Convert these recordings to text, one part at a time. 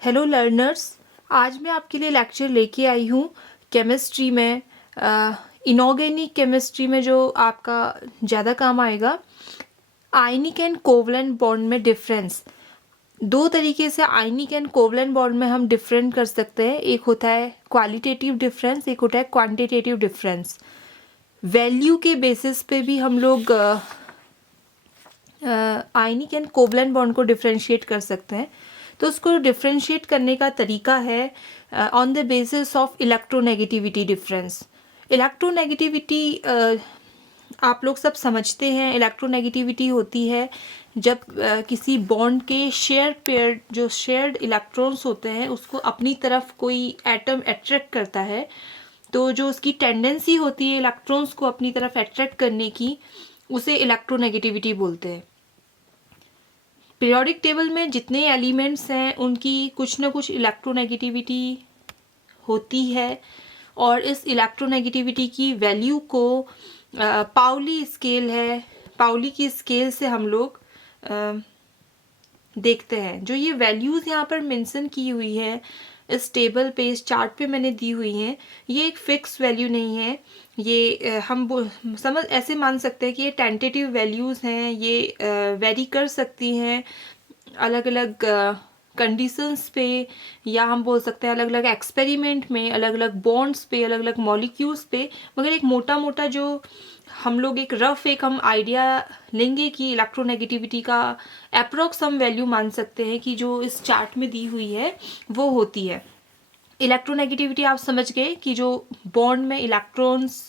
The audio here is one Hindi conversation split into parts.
हेलो लर्नर्स, आज मैं आपके लिए लेक्चर लेके आई हूँ केमिस्ट्री में, इनऑर्गेनिक केमिस्ट्री में जो आपका ज़्यादा काम आएगा। आयनिक एंड कोवलेंट बॉन्ड में डिफरेंस। दो तरीके से आयनिक एंड कोवलेंट बॉन्ड में हम डिफरेंट कर सकते हैं। एक होता है क्वालिटेटिव डिफरेंस, एक होता है क्वांटिटेटिव डिफरेंस। वैल्यू के बेसिस पे भी हम लोग आयनिक एंड कोवलेंट बॉन्ड को डिफरेंशिएट कर सकते हैं। तो उसको डिफरेंशिएट करने का तरीका है on the basis of electronegativity difference. Electronegativity आप लोग सब समझते हैं। इलेक्ट्रोनेगेटिविटी होती है जब किसी बॉन्ड के शेयर पेयर, जो शेयर्ड इलेक्ट्रॉन्स होते हैं, उसको अपनी तरफ कोई एटम अट्रैक्ट करता है, तो जो उसकी टेंडेंसी होती है इलेक्ट्रॉन्स को अपनी तरफ अट्रैक्ट करने की, उसे इलेक्ट्रोनेगेटिविटी बोलते हैं। पीरियोडिक टेबल में जितने एलिमेंट्स हैं उनकी कुछ ना कुछ इलेक्ट्रोनेगेटिविटी होती है, और इस इलेक्ट्रोनेगेटिविटी की वैल्यू को पाउली स्केल है, पाउली की स्केल से हम लोग देखते हैं। जो ये वैल्यूज़ यहाँ पर मेंशन की हुई हैं इस टेबल पे, इस चार्ट पे मैंने दी हुई हैं, ये एक फिक्स वैल्यू नहीं है। ये हम समझ ऐसे मान सकते हैं कि ये टेंटेटिव वैल्यूज़ हैं, ये वेरी कर सकती हैं अलग अलग कंडीशंस पे, या हम बोल सकते हैं अलग अलग एक्सपेरिमेंट में, अलग अलग बॉन्ड्स पे, अलग अलग मॉलिक्यूल्स पे। मगर एक मोटा मोटा जो हम लोग एक रफ एक हम आइडिया लेंगे कि इलेक्ट्रोनेगेटिविटी का अप्रोक्स हम वैल्यू मान सकते हैं कि जो इस चार्ट में दी हुई है वो होती है। इलेक्ट्रोनेगेटिविटी आप समझ गए कि जो बॉन्ड में इलेक्ट्रॉन्स,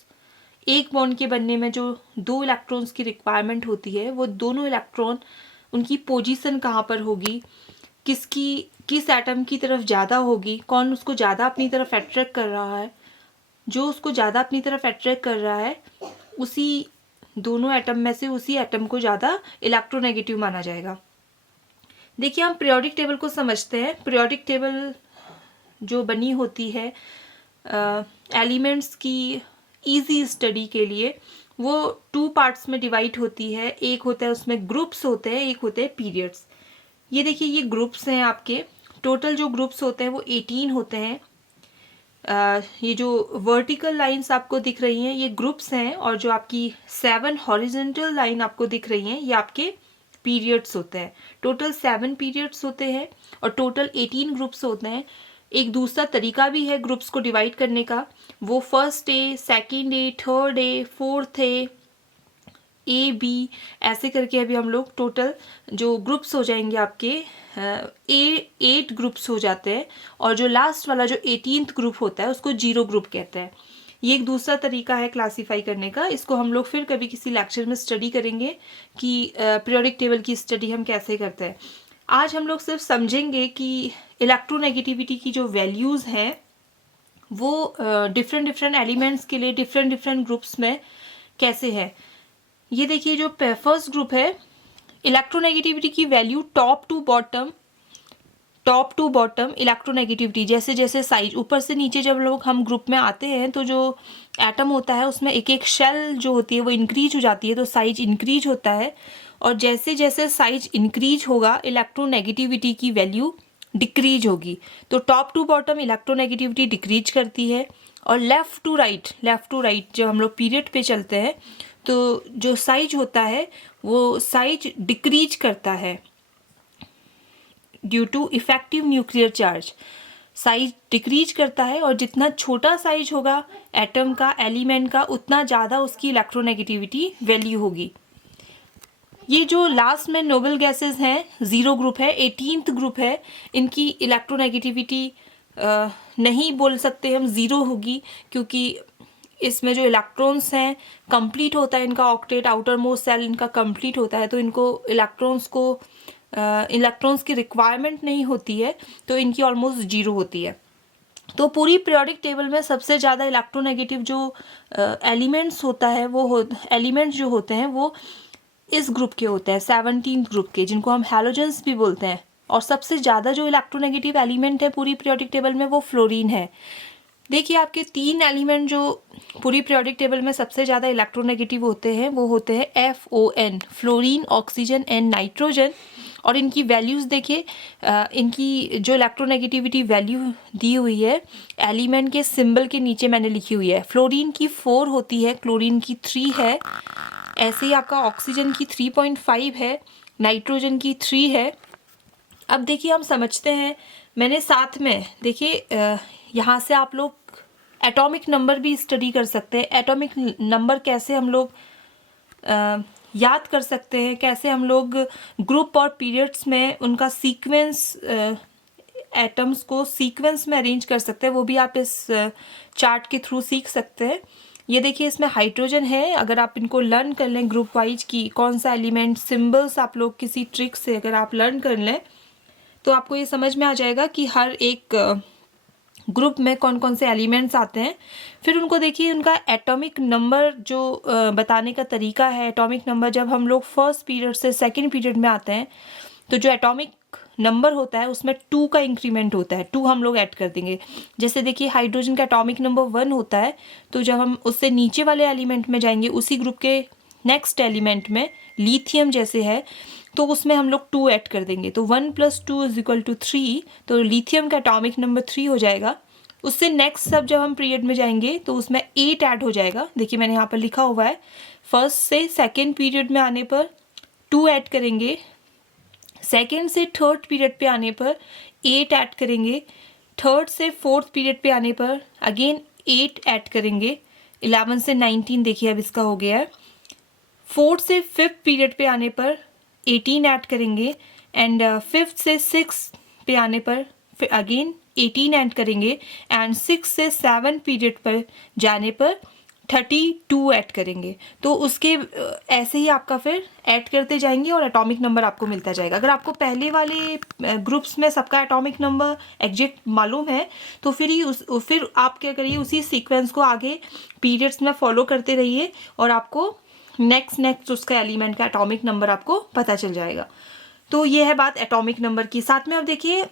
एक बॉन्ड के बनने में जो दो इलेक्ट्रॉन्स की रिक्वायरमेंट होती है, वो दोनों इलेक्ट्रॉन उनकी पोजीशन कहाँ पर होगी, किस एटम की तरफ ज़्यादा होगी, कौन उसको ज़्यादा अपनी तरफ अट्रैक्ट कर रहा है। जो उसको ज़्यादा अपनी तरफ अट्रैक्ट कर रहा है उसी दोनों एटम में से उसी एटम को ज़्यादा इलेक्ट्रोनेगेटिव माना जाएगा। देखिए, हम पीरियोडिक टेबल को समझते हैं। पीरियोडिक टेबल जो बनी होती है एलिमेंट्स की इजी स्टडी के लिए, वो 2 पार्ट्स में डिवाइड होती है। एक होता है उसमें ग्रुप्स होते हैं, एक होते हैं पीरियड्स। ये देखिए, ये ग्रुप्स हैं आपके। टोटल जो ग्रुप्स होते हैं वो 18 होते हैं। ये जो वर्टिकल लाइंस आपको दिख रही हैं ये ग्रुप्स हैं, और जो आपकी 7 हॉरिजॉन्टल लाइन आपको दिख रही हैं ये आपके पीरियड्स होते हैं। टोटल 7 पीरियड्स होते हैं और टोटल 18 ग्रुप्स होते हैं। एक दूसरा तरीका भी है ग्रुप्स को डिवाइड करने का, वो first day, second day, third day, fourth day, A B, ऐसे करके अभी हम लोग टोटल जो ग्रुप्स हो जाएंगे आपके 8 ग्रुप्स हो जाते हैं, और जो लास्ट वाला जो 18th ग्रुप होता है उसको 0 ग्रुप कहते हैं। ये एक दूसरा तरीका है क्लासीफाई करने का। इसको हम लोग फिर कभी किसी लेक्चर में स्टडी करेंगे कि पीरियोडिक टेबल की स्टडी हम कैसे करते हैं। आज हम लोग सिर्फ समझेंगे कि इलेक्ट्रोनेगेटिविटी की जो वैल्यूज़ हैं वो डिफरेंट डिफरेंट एलिमेंट्स के लिए डिफरेंट डिफरेंट ग्रुप्स में कैसे है। ये देखिए, जो फर्स्ट ग्रुप है, इलेक्ट्रोनेगेटिविटी की value top to bottom electronegativity, जैसे जैसे साइज ऊपर से नीचे जब लोग हम ग्रुप में आते हैं तो जो एटम होता है उसमें एक एक शेल जो होती है वो इंक्रीज हो जाती है, तो साइज इंक्रीज होता है। और जैसे जैसे साइज इंक्रीज होगा इलेक्ट्रोनेगेटिविटी की वैल्यू डिक्रीज होगी। तो top to bottom electronegativity decrease करती है, और लेफ़्ट टू राइट जब हम लोग पीरियड पे चलते हैं तो जो साइज होता है वो साइज डिक्रीज करता है due to effective nuclear charge. Size decrease करता है, और जितना छोटा साइज होगा एटम का, एलिमेंट का, उतना ज़्यादा उसकी इलेक्ट्रोनेगेटिविटी वैल्यू होगी। ये जो लास्ट में नोबल गैसेस हैं, 0 ग्रुप है, 18th ग्रुप है, इनकी इलेक्ट्रोनेगेटिविटी नहीं बोल सकते हम 0 होगी, क्योंकि इसमें जो इलेक्ट्रॉन्स हैं कंप्लीट होता है इनका ऑक्टेट, आउटर मोस्ट सेल इनका कंप्लीट होता है, तो इनको इलेक्ट्रॉन्स की रिक्वायरमेंट नहीं होती है, तो इनकी ऑलमोस्ट 0 होती है। तो पूरी पीरियोडिक टेबल में सबसे ज़्यादा इलेक्ट्रोनेगेटिव जो एलिमेंट्स होता है एलिमेंट्स जो होते हैं वो इस ग्रुप के होते हैं, 17th ग्रुप के, जिनको हम हैलोजेंस भी बोलते हैं। और सबसे ज़्यादा जो इलेक्ट्रोनेगेटिव एलिमेंट है पूरी पीरियोडिक टेबल में वो फ्लोरीन है। देखिए, आपके 3 एलिमेंट जो पूरी पीरियोडिक टेबल में सबसे ज़्यादा इलेक्ट्रोनेगेटिव होते हैं वो होते हैं FON, fluorine, oxygen and nitrogen. और इनकी वैल्यूज़ देखिए, इनकी जो इलेक्ट्रोनेगेटिविटी वैल्यू दी हुई है एलिमेंट के सिंबल के नीचे मैंने लिखी हुई है। फ्लोरीन की 4 होती है, क्लोरीन की 3 है, ऐसे ही आपका ऑक्सीजन की 3.5 है, नाइट्रोजन की 3 है। अब देखिए हम समझते हैं, मैंने साथ में देखिए यहाँ से आप लोग एटॉमिक नंबर भी स्टडी कर सकते हैं। एटॉमिक नंबर कैसे हम लोग याद कर सकते हैं, कैसे हम लोग ग्रुप और पीरियड्स में उनका सीक्वेंस, एटम्स को सीक्वेंस में अरेंज कर सकते हैं, वो भी आप इस चार्ट के थ्रू सीख सकते हैं। ये देखिए इसमें हाइड्रोजन है, अगर आप इनको लर्न कर लें ग्रुप वाइज की कौन सा एलिमेंट, सिंबल्स आप लोग किसी ट्रिक से अगर आप लर्न कर लें तो आपको ये समझ में आ जाएगा कि हर एक ग्रुप में कौन कौन से एलिमेंट्स आते हैं। फिर उनको देखिए उनका एटॉमिक नंबर जो बताने का तरीका है। एटॉमिक नंबर जब हम लोग फर्स्ट पीरियड से सेकंड पीरियड में आते हैं तो जो एटॉमिक नंबर होता है उसमें 2 का इंक्रीमेंट होता है, 2 हम लोग ऐड कर देंगे। जैसे देखिए हाइड्रोजन का एटॉमिक नंबर 1 होता है, तो जब हम उससे नीचे वाले एलिमेंट में जाएंगे उसी ग्रुप के नेक्स्ट एलिमेंट में लिथियम जैसे है तो उसमें हम लोग 2 ऐड कर देंगे, तो 1 + 2 = 3, तो लिथियम का एटॉमिक नंबर 3 हो जाएगा। उससे नेक्स्ट सब जब हम पीरियड में जाएंगे तो उसमें 8 ऐड हो जाएगा। देखिए मैंने यहाँ पर लिखा हुआ है, फर्स्ट से सेकेंड पीरियड में आने पर 2 ऐड करेंगे, सेकेंड से थर्ड पीरियड पे आने पर 8 ऐड करेंगे, थर्ड से फोर्थ पीरियड पे आने पर अगेन 8 ऐड करेंगे, 11 से 19 देखिए अब इसका हो गया है। फोर्थ से फिफ्थ पीरियड पे आने पर 18 ऐड करेंगे एंड फिफ्थ से सिक्स पे आने पर फिर अगेन 18 ऐड करेंगे एंड 6 से 7 पीरियड पर जाने पर 32 ऐड करेंगे। तो उसके ऐसे ही आपका फिर ऐड करते जाएंगे और एटॉमिक नंबर आपको मिलता जाएगा। अगर आपको पहले वाले ग्रुप्स में सबका एटॉमिक नंबर एग्जैक्ट मालूम है तो फिर आप क्या करिए, उसी सीक्वेंस को आगे पीरियड्स में फॉलो करते रहिए और आपको नेक्स्ट उसका एलिमेंट का एटॉमिक नंबर आपको पता चल जाएगा। तो ये है बात एटॉमिक नंबर की। साथ में अब देखिए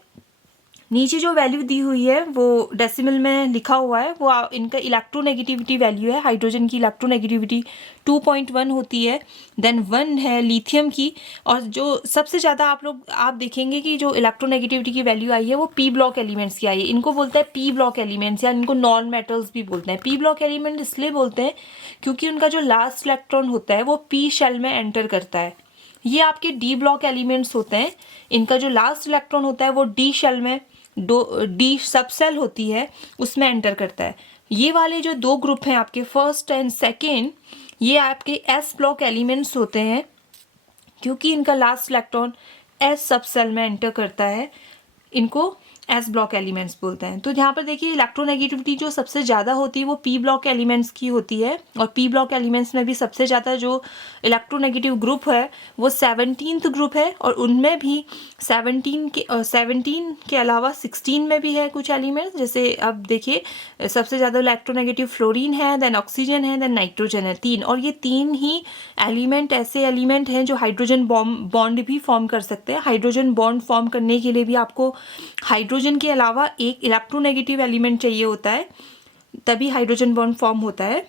नीचे जो वैल्यू दी हुई है वो डेसिमल में लिखा हुआ है, वो इनका इलेक्ट्रोनेगेटिविटी वैल्यू है। हाइड्रोजन की इलेक्ट्रोनेगेटिविटी 2.1 होती है, देन 1 है लिथियम की, और जो सबसे ज़्यादा आप देखेंगे कि जो इलेक्ट्रोनेगेटिविटी की वैल्यू आई है वो पी ब्लॉक एलिमेंट्स की आई है। इनको बोलते हैं पी ब्लॉक एलिमेंट्स या इनको नॉन मेटल्स भी बोलते हैं। पी ब्लॉक एलिमेंट इसलिए बोलते हैं क्योंकि उनका जो लास्ट इलेक्ट्रॉन होता है वो पी शेल में एंटर करता है। ये आपके डी ब्लॉक एलिमेंट्स होते हैं, इनका जो लास्ट इलेक्ट्रॉन होता है वो डी शेल में, डी सब सेल होती है उसमें एंटर करता है। ये वाले जो 2 ग्रुप हैं आपके फर्स्ट एंड सेकेंड, ये आपके एस ब्लॉक एलिमेंट्स होते हैं क्योंकि इनका लास्ट इलेक्ट्रॉन एस सब सेल में एंटर करता है, इनको एस ब्लॉक एलिमेंट्स बोलते हैं। तो यहाँ पर देखिए इलेक्ट्रोनेगेटिविटी जो सबसे ज़्यादा होती है वो पी ब्लॉक एलिमेंट्स की होती है, और पी ब्लॉक एलिमेंट्स में भी सबसे ज़्यादा जो इलेक्ट्रोनेगेटिव ग्रुप है वो 17th ग्रुप है, और उनमें भी 17 के अलावा 16 में भी है कुछ एलिमेंट्स। जैसे अब देखिए सबसे ज़्यादा इलेक्ट्रोनेगेटिव फ्लोरीन है, देन ऑक्सीजन है, देन नाइट्रोजन है, 3, और ये 3 ही एलिमेंट ऐसे एलिमेंट हैं जो हाइड्रोजन बॉन्ड भी फॉर्म कर सकते हैं। हाइड्रोजन बॉन्ड फॉर्म करने के लिए भी आपको हाइड्रोजन के अलावा एक इलेक्ट्रोनेगेटिव एलिमेंट चाहिए होता है, तभी हाइड्रोजन बॉन्ड फॉर्म होता है।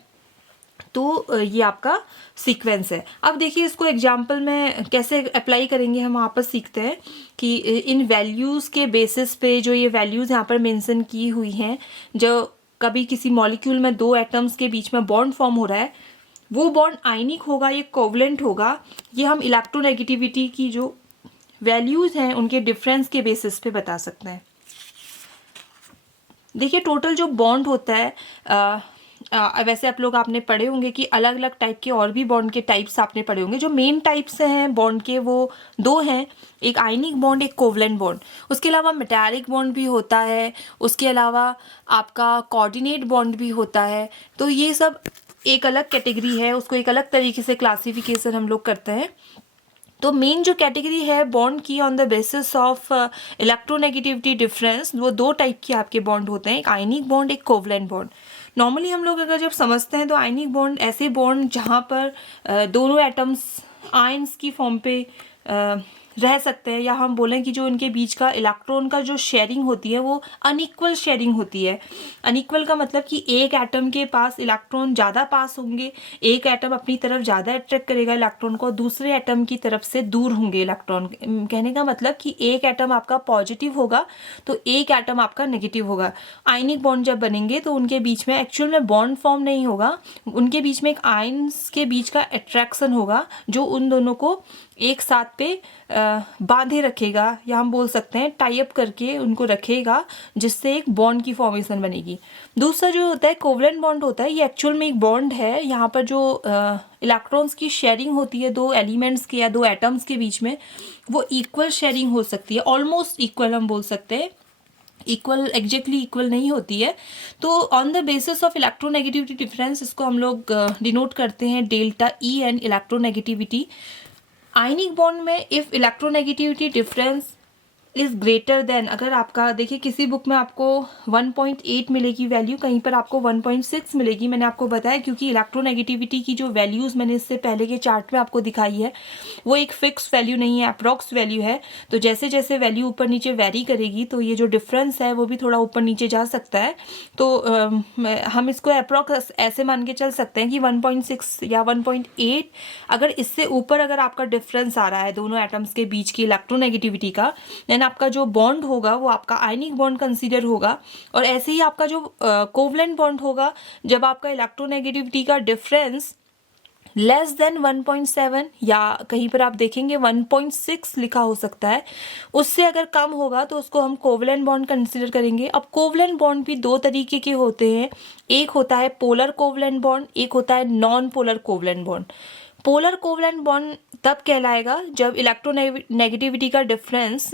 तो ये आपका सीक्वेंस है। अब देखिए इसको एग्जाम्पल में कैसे अप्लाई करेंगे हम वापस सीखते हैं कि इन वैल्यूज़ के बेसिस पे जो ये वैल्यूज़ यहाँ पर मेंशन की हुई हैं, जो कभी किसी मॉलिक्यूल में 2 एटम्स के बीच में बॉन्ड फॉर्म हो रहा है वो बॉन्ड आयनिक होगा, ये कोवलेंट होगा, ये हम इलेक्ट्रोनेगेटिविटी की जो वैल्यूज़ हैं उनके डिफरेंस के बेसिस पे बता सकते हैं। देखिए टोटल जो बॉन्ड होता है वैसे आप लोग आपने पढ़े होंगे कि अलग अलग टाइप के और भी बॉन्ड के टाइप्स आपने पढ़े होंगे। जो मेन टाइप्स हैं बॉन्ड के वो 2 हैं, एक आयनिक बॉन्ड, एक कोवलेंट बॉन्ड। उसके अलावा मेटालिक बॉन्ड भी होता है, उसके अलावा आपका कोऑर्डिनेट बॉन्ड भी होता है। तो ये सब एक अलग कैटेगरी है, उसको एक अलग तरीके से क्लासिफिकेशन हम लोग करते हैं। तो मेन जो कैटेगरी है बॉन्ड की on the basis of electronegativity difference, वो 2 टाइप के आपके बॉन्ड होते हैं, एक आयनिक बॉन्ड, एक कोवलेंट बॉन्ड। नॉर्मली हम लोग अगर जब समझते हैं तो आयनिक बॉन्ड ऐसे बॉन्ड जहाँ पर दोनों एटम्स आयंस की फॉर्म पे रह सकते हैं, या हम बोलें कि जो इनके बीच का इलेक्ट्रॉन का जो शेयरिंग होती है वो अनइक्वल शेयरिंग होती है। अनइक्वल का मतलब कि एक एटम के पास इलेक्ट्रॉन ज़्यादा पास होंगे, एक एटम अपनी तरफ ज़्यादा अट्रैक्ट करेगा इलेक्ट्रॉन को, दूसरे एटम की तरफ से दूर होंगे इलेक्ट्रॉन। कहने का मतलब कि एक एटम आपका पॉजिटिव होगा तो एक एटम आपका नेगेटिव होगा। आयनिक बॉन्ड जब बनेंगे तो उनके बीच में एक्चुअल में बॉन्ड फॉर्म नहीं होगा, उनके बीच में एक आयन्स के बीच का अट्रैक्शन होगा जो उन दोनों को एक साथ पे बांधे रखेगा, या हम बोल सकते हैं टाई अप करके उनको रखेगा, जिससे एक बॉन्ड की फॉर्मेशन बनेगी। दूसरा जो होता है कोवलेंट बॉन्ड होता है, ये एक्चुअल में एक बॉन्ड है। यहाँ पर जो इलेक्ट्रॉन्स की शेयरिंग होती है दो एलिमेंट्स के या दो एटम्स के बीच में, वो इक्वल शेयरिंग हो सकती है, ऑलमोस्ट इक्वल हम बोल सकते हैं। इक्वल एग्जैक्टली इक्वल नहीं होती है। तो on the basis of electronegativity difference इसको हम लोग डिनोट करते हैं delta E N electronegativity. Ionic bond में if electronegativity difference is greater than, अगर आपका देखिए किसी बुक में आपको 1.8 मिलेगी वैल्यू, कहीं पर आपको 1.6 मिलेगी। मैंने आपको बताया क्योंकि इलेक्ट्रोनेगेटिविटी की जो वैल्यूज़ मैंने इससे पहले के चार्ट में आपको दिखाई है वो एक फिक्स वैल्यू नहीं है, अप्रॉक्स वैल्यू है। तो जैसे जैसे वैल्यू ऊपर नीचे वेरी करेगी तो ये जो डिफरेंस है वो भी थोड़ा ऊपर नीचे जा सकता है। तो हम इसको अप्रॉक्स ऐसे मान के चल सकते हैं कि 1.6 या 1.8, अगर इससे ऊपर अगर आपका डिफरेंस आ रहा है दोनों एटम्स के बीच की इलेक्ट्रोनेगेटिविटी का, आपका जो बॉन्ड होगा वो आपका आयनिक बॉन्ड कंसीडर होगा। और ऐसे ही आपका जो कोवलेंट बॉन्ड होगा, जब आपका इलेक्ट्रोनेगेटिविटी का डिफरेंस लेस देन 1.7 या कहीं पर आप देखेंगे 1.6 लिखा हो सकता है, उससे अगर कम होगा तो उसको हम कोवलेंट बॉन्ड कंसीडर करेंगे। अब कोवलेंट बॉन्ड भी दो तरीके के होते हैं, एक होता है पोलर कोवलेंट बॉन्ड, एक होता है non polar covalent bond. Polar covalent bond तब कहलाएगा जब इलेक्ट्रोनेगेटिविटी का डिफरेंस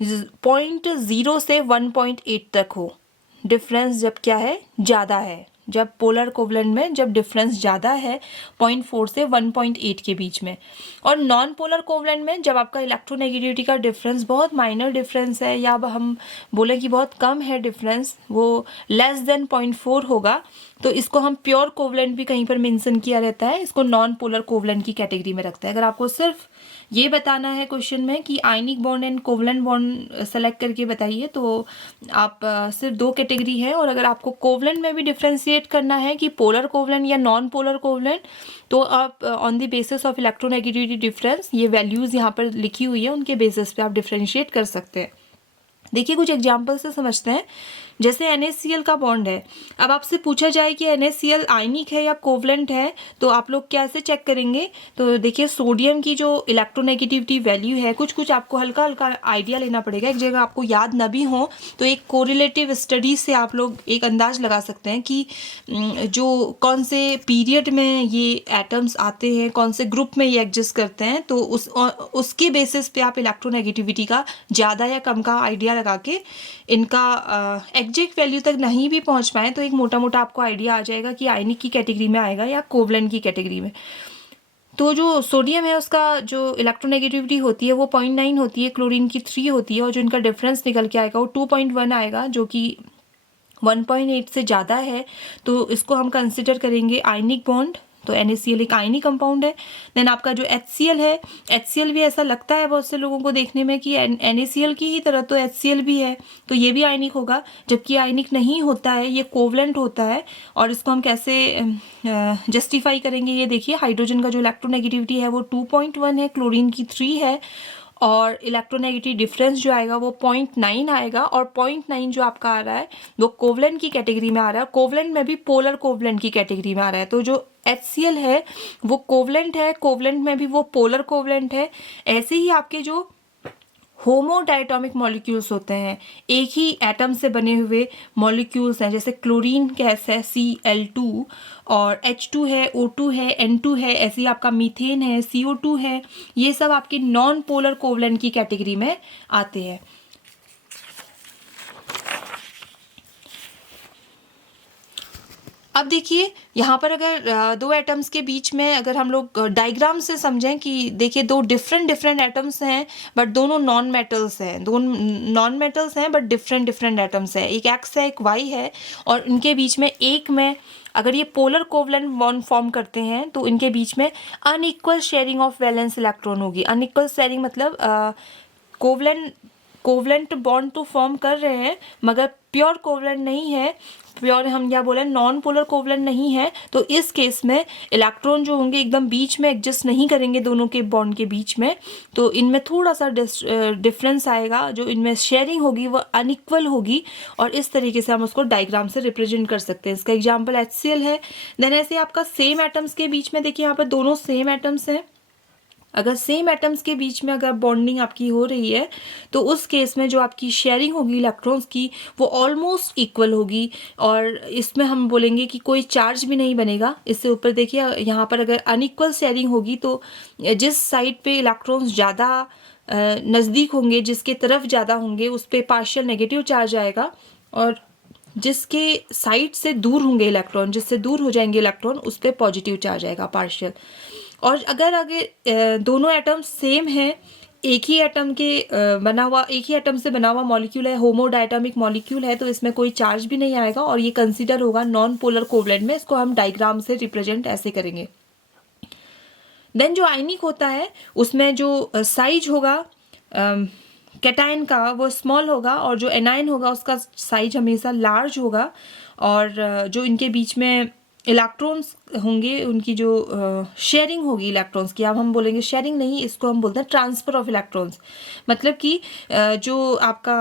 0.0 से 1.8 तक हो। डिफरेंस जब क्या है, ज़्यादा है, जब पोलर कोवलेंट में जब डिफरेंस ज़्यादा है 0.4 से 1.8 के बीच में। और नॉन पोलर कोवलेंट में जब आपका इलेक्ट्रोनेगेटिविटी का डिफरेंस बहुत माइनर डिफरेंस है, या हम बोले कि बहुत कम है डिफरेंस, वो लेस देन 0.4 होगा, तो इसको हम प्योर कोवलेंट भी कहीं पर मेंशन किया रहता है, इसको नॉन पोलर कोवलेंट की कैटेगरी में रखता है। अगर आपको सिर्फ ये बताना है क्वेश्चन में कि ionic bond and covalent bond select करके बताइए, तो आप सिर्फ दो कैटेगरी है। और अगर आपको कोवलेंट में भी डिफ्रेंशिएट करना है कि पोलर कोवलेंट या नॉन पोलर कोवलेंट, तो आप on the basis of electronegativity difference, ये वैल्यूज़ यहाँ पर लिखी हुई है, उनके बेसिस पे आप डिफ्रेंशिएट कर सकते हैं। देखिए कुछ एग्जाम्पल से समझते हैं। जैसे NaCl का बॉन्ड है, अब आपसे पूछा जाए कि NaCl आयनिक है या कोवलेंट है, तो आप लोग कैसे चेक करेंगे? तो देखिए सोडियम की जो इलेक्ट्रोनेगेटिविटी वैल्यू है, कुछ कुछ आपको हल्का हल्का आइडिया लेना पड़ेगा, एक जगह आपको याद ना भी हो तो एक कोरिलेटिव स्टडी से आप लोग एक अंदाज लगा सकते हैं कि जो कौन से पीरियड में ये एटम्स आते हैं, कौन से ग्रुप में ये एग्जिस्ट करते हैं, तो उसके बेसिस पे आप इलेक्ट्रोनेगेटिविटी का ज़्यादा या कम का आइडिया लगा के इनका एग्जैक्ट वैल्यू तक नहीं भी पहुंच पाए तो एक मोटा मोटा आपको आइडिया आ जाएगा कि आयनिक की कैटेगरी में आएगा या कोवलेंट की कैटेगरी में। तो जो सोडियम है उसका जो इलेक्ट्रोनेगेटिविटी होती है वो 0.9 होती है, क्लोरीन की 3 होती है, और जो इनका डिफरेंस निकल के आएगा वो 2.1 आएगा, जो कि 1.8 से ज़्यादा है। तो इसको हम कंसिडर करेंगे आयनिक बॉन्ड। तो NaCl एक आयनिक कंपाउंड है। देन आपका जो HCl है, HCl भी ऐसा लगता है बहुत से लोगों को देखने में कि NaCl की ही तरह तो HCl भी है, तो ये भी आयनिक होगा, जबकि आयनिक नहीं होता है, ये कोवलेंट होता है। और इसको हम कैसे जस्टिफाई करेंगे, ये देखिए हाइड्रोजन का जो इलेक्ट्रोनेगेटिविटी है वो 2.1 है, क्लोरीन की 3 है, और इलेक्ट्रोनेगेटिव डिफरेंस जो आएगा वो 0.9 आएगा, और 0.9 जो आपका आ रहा है वो कोवलेंट की कैटेगरी में आ रहा है। कोवलेंट में भी पोलर कोवलेंट की कैटेगरी में आ रहा है। तो जो HCl है वो कोवलेंट है, कोवलेंट में भी वो पोलर कोवलेंट है। ऐसे ही आपके जो होमोडायटोमिक मॉलिक्यूल्स होते हैं, एक ही एटम से बने हुए मॉलिक्यूल्स हैं, जैसे क्लोरीन गैस है Cl2, और H2 है, O2 है, N2 है, ऐसे ही आपका मीथेन है, CO2 है, ये सब आपके नॉन पोलर कोवलेंट की कैटेगरी में आते हैं। अब देखिए यहाँ पर अगर दो एटम्स के बीच में अगर हम लोग डायग्राम से समझें कि देखिए दो डिफरेंट एटम्स हैं बट दोनों नॉन मेटल्स हैं, दोनों नॉन मेटल्स हैं बट डिफरेंट एटम्स हैं, एक X है एक Y है, और इनके बीच में एक में अगर ये पोलर कोवलेंट बॉन्ड फॉर्म करते हैं तो इनके बीच में unequal sharing of valence electron होगी। अनइक्वल शेयरिंग मतलब कोवलेंट बॉन्ड तो फॉर्म कर रहे हैं मगर प्योर कोवलेंट नहीं है, प्योर हम क्या बोले नॉन पोलर कोवलेंट नहीं है। तो इस केस में इलेक्ट्रॉन जो होंगे एकदम बीच में एडजस्ट नहीं करेंगे दोनों के बॉन्ड के बीच में, तो इनमें थोड़ा सा डिफरेंस आएगा, जो इनमें शेयरिंग होगी वो अनइक्वल होगी और इस तरीके से हम उसको डायग्राम से रिप्रेजेंट कर सकते हैं। इसका एग्जाम्पल HCl है। देन ऐसे आपका सेम एटम्स के बीच में देखिए यहाँ पर दोनों सेम एटम्स हैं। अगर सेम एटम्स के बीच में अगर बॉन्डिंग आपकी हो रही है तो उस केस में जो आपकी शेयरिंग होगी इलेक्ट्रॉन्स की वो ऑलमोस्ट इक्वल होगी और इसमें हम बोलेंगे कि कोई चार्ज भी नहीं बनेगा। इससे ऊपर देखिए यहाँ पर अगर अनइक्वल शेयरिंग होगी तो जिस साइड पे इलेक्ट्रॉन्स ज़्यादा नज़दीक होंगे, जिसके तरफ ज़्यादा होंगे उस पर पार्शियल नेगेटिव चार्ज आएगा और जिसके साइड से दूर होंगे इलेक्ट्रॉन, जिससे दूर हो जाएंगे इलेक्ट्रॉन उस पर पॉजिटिव चार्ज आएगा पार्शियल। और अगर आगे दोनों एटम सेम हैं, एक ही एटम से बना हुआ मॉलिक्यूल है, होमोडायटोमिक मॉलिक्यूल है, तो इसमें कोई चार्ज भी नहीं आएगा और ये कंसीडर होगा नॉन पोलर कोवलेंट में। इसको हम डायग्राम से रिप्रेजेंट ऐसे करेंगे। देन जो आयनिक होता है उसमें जो साइज होगा कैटायन का वो स्मॉल होगा और जो एनायन होगा उसका साइज हमेशा लार्ज होगा और जो इनके बीच में इलेक्ट्रॉन्स होंगे उनकी जो शेयरिंग होगी इलेक्ट्रॉन्स की, अब हम बोलेंगे शेयरिंग नहीं, इसको हम बोलते हैं ट्रांसफ़र ऑफ इलेक्ट्रॉन्स। मतलब कि जो आपका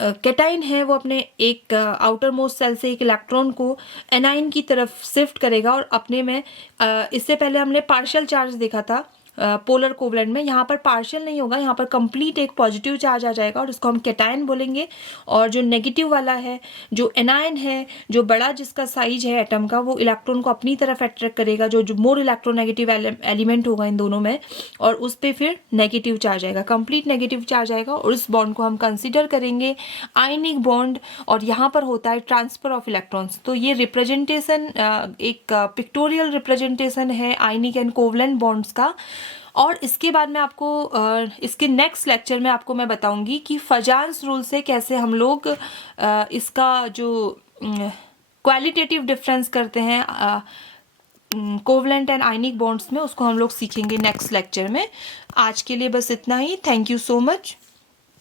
कैटायन है वो अपने एक आउटर मोस्ट सेल से एक इलेक्ट्रॉन को एनायन की तरफ शिफ्ट करेगा और अपने में इससे पहले हमने पार्शियल चार्ज देखा था पोलर कोवलेंट में, यहाँ पर पार्शियल नहीं होगा, यहाँ पर कंप्लीट एक पॉजिटिव चार्ज आ जाएगा और इसको हम कैटायन बोलेंगे। और जो नेगेटिव वाला है, जो एनायन है, जो बड़ा जिसका साइज है एटम का, वो इलेक्ट्रॉन को अपनी तरफ अट्रैक्ट करेगा, जो मोर इलेक्ट्रोनेगेटिव एलिमेंट होगा इन दोनों में, और उस पर फिर नेगेटिव चार्ज आएगा, कंप्लीट नेगेटिव चार्ज आएगा और इस बॉन्ड को हम कंसिडर करेंगे आयनिक बॉन्ड। और यहाँ पर होता है ट्रांसफर ऑफ इलेक्ट्रॉन्स। तो ये रिप्रेजेंटेशन एक पिक्टोरियल रिप्रेजेंटेशन है आयनिक एंड कोवलेंट बॉन्ड्स का। और इसके बाद में आपको इसके नेक्स्ट लेक्चर में आपको मैं बताऊंगी कि फजान्स रूल से कैसे हम लोग इसका जो क्वालिटेटिव डिफरेंस करते हैं कोवलेंट एंड आयनिक बॉन्ड्स में, उसको हम लोग सीखेंगे नेक्स्ट लेक्चर में। आज के लिए बस इतना ही। Thank you so much.